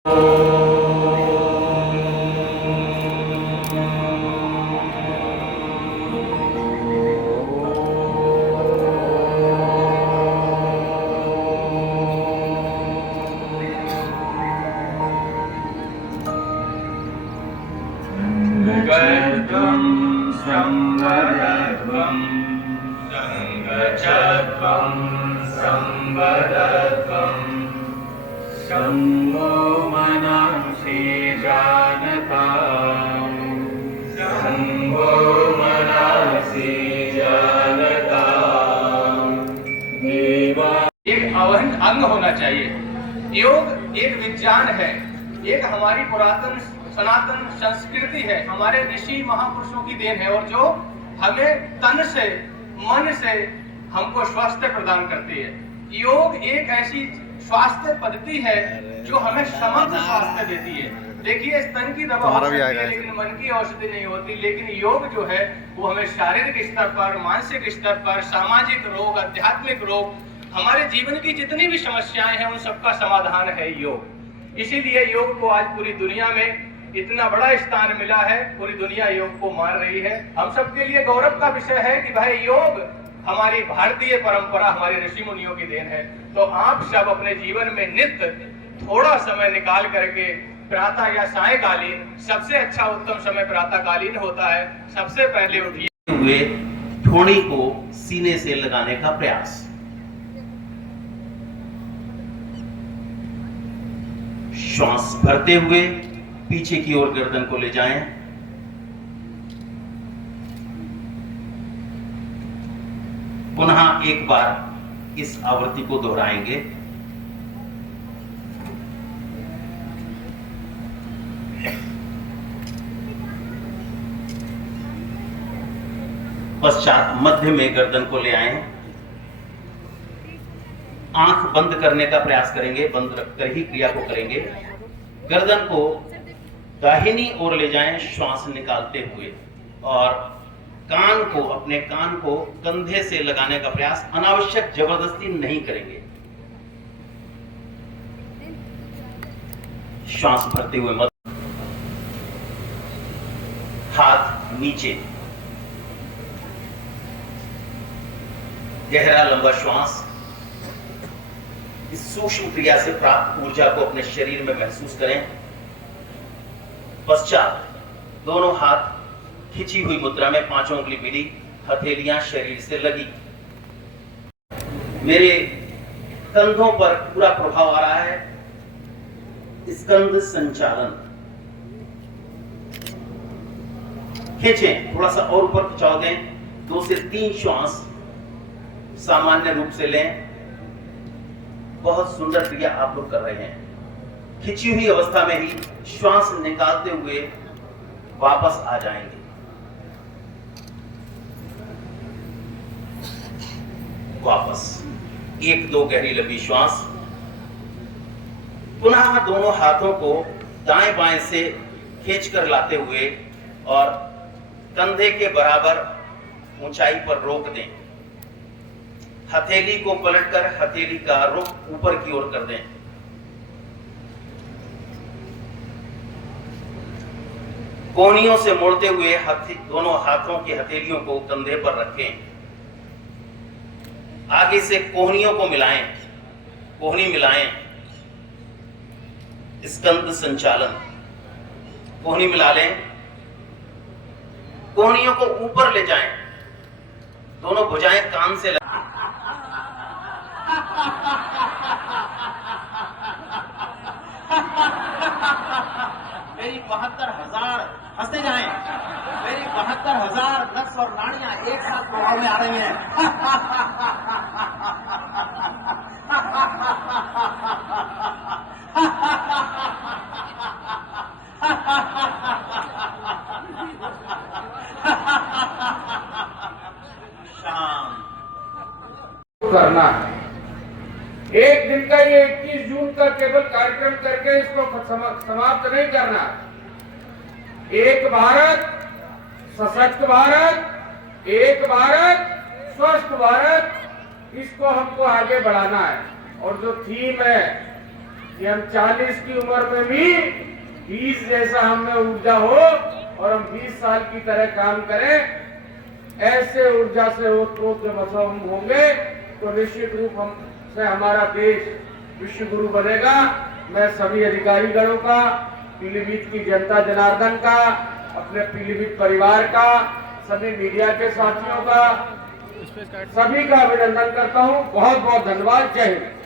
गर्भं संवदध्वं संगचत्वं संवदध्वं शम्भो मनांसि जानताम् शम्भो मनांसि जानताम् देवा। एक अवहित अंग होना चाहिए। योग एक विज्ञान है, एक हमारी पुरातन सनातन संस्कृति है, हमारे ऋषि महापुरुषों की देन है, और जो हमें तन से मन से हमको स्वास्थ्य प्रदान करती है। योग एक ऐसी स्वास्थ्य पद्धति है जो हमें समग्र स्वास्थ्य देती है। देखिए, स्तन की दवा हो सकती है लेकिन मन की औषधि नहीं होती, लेकिन योग जो है वो हमें शारीरिक स्तर पर, मानसिक स्तर पर, सामाजिक रोग, आध्यात्मिक रोग, हमारे जीवन की जितनी भी समस्याएं हैं उन सबका समाधान है योग। इसीलिए योग को आज पूरी दुनिया में इतना बड़ा स्थान मिला है, पूरी दुनिया योग को मान रही है। हम सबके लिए गौरव का विषय है कि भाई योग हमारी भारतीय परंपरा, हमारे ऋषि मुनियों की देन है। तो आप सब अपने जीवन में नित्य थोड़ा समय निकाल करके प्रातः या सायंकालीन, सबसे अच्छा उत्तम समय प्रातःकालीन होता है, सबसे पहले उठिए हुए ठोड़ी को सीने से लगाने का प्रयास। श्वास भरते हुए पीछे की ओर गर्दन को ले जाएं। पुनः एक बार इस आवृत्ति को दोहराएंगे। पश्चात मध्य में गर्दन को ले आएं। आंख बंद करने का प्रयास करेंगे, बंद रखकर ही क्रिया को करेंगे। गर्दन को दाहिनी ओर ले जाएं श्वास निकालते हुए, और कान को, अपने कान को कंधे से लगाने का प्रयास, अनावश्यक जबरदस्ती नहीं करेंगे। श्वास भरते हुए मत, हाथ नीचे, गहरा लंबा श्वास। इस सूक्ष्म क्रिया से प्राप्त ऊर्जा को अपने शरीर में महसूस करें। पश्चात दोनों हाथ खिंची हुई मुद्रा में, पांचों उंगली मिली, हथेलियां शरीर से लगी। मेरे कंधों पर पूरा प्रभाव आ रहा है, स्कंध संचालन। खींचें, थोड़ा सा और ऊपर खिंचाव दें। 2 से 3 श्वास सामान्य रूप से लें। बहुत सुंदर क्रिया आप लोग कर रहे हैं। खिंची हुई अवस्था में ही श्वास निकालते हुए वापस आ जाएंगे। वापस 1-2 गहरी लंबी श्वास। पुनः दोनों हाथों को दाएं बाएं से खींचकर लाते हुए और कंधे के बराबर ऊंचाई पर रोक दें। हथेली को पलटकर हथेली का रुख ऊपर की ओर कर दें। कोहनियों से मोड़ते हुए दोनों हाथों की हथेलियों को कंधे पर रखें। आगे से कोहनियों को मिलाएं, कोहनी मिलाएं। स्कंद संचालन। कोहनी मिला लें, कोहनियों को ऊपर ले जाएं, दोनों भुजाएं कान से मेरी 72,000 हंसते जाएं। मेरी 72,000 नक्स और नाड़ियां एक साथ प्रभाव में आ रही हैं। करना है। एक दिन का ये 21 जून का केवल कार्यक्रम करके इसको समाप्त नहीं करना। एक भारत सशक्त भारत, एक भारत स्वस्थ भारत, इसको हमको आगे बढ़ाना है। और जो थीम है कि हम 40 की उम्र में भी 20 जैसा हम में ऊर्जा हो और हम 20 साल की तरह काम करें। ऐसे ऊर्जा से ओतप्रोत जब हम होंगे तो निश्चित रूप से हमारा देश विश्व गुरु बनेगा। मैं सभी अधिकारीगणों का, पीलीभीत की जनता जनार्दन का, अपने पीलीभीत परिवार का, सभी मीडिया के साथियों का, सभी का अभिनंदन करता हूं। बहुत बहुत धन्यवाद। जय हिंद।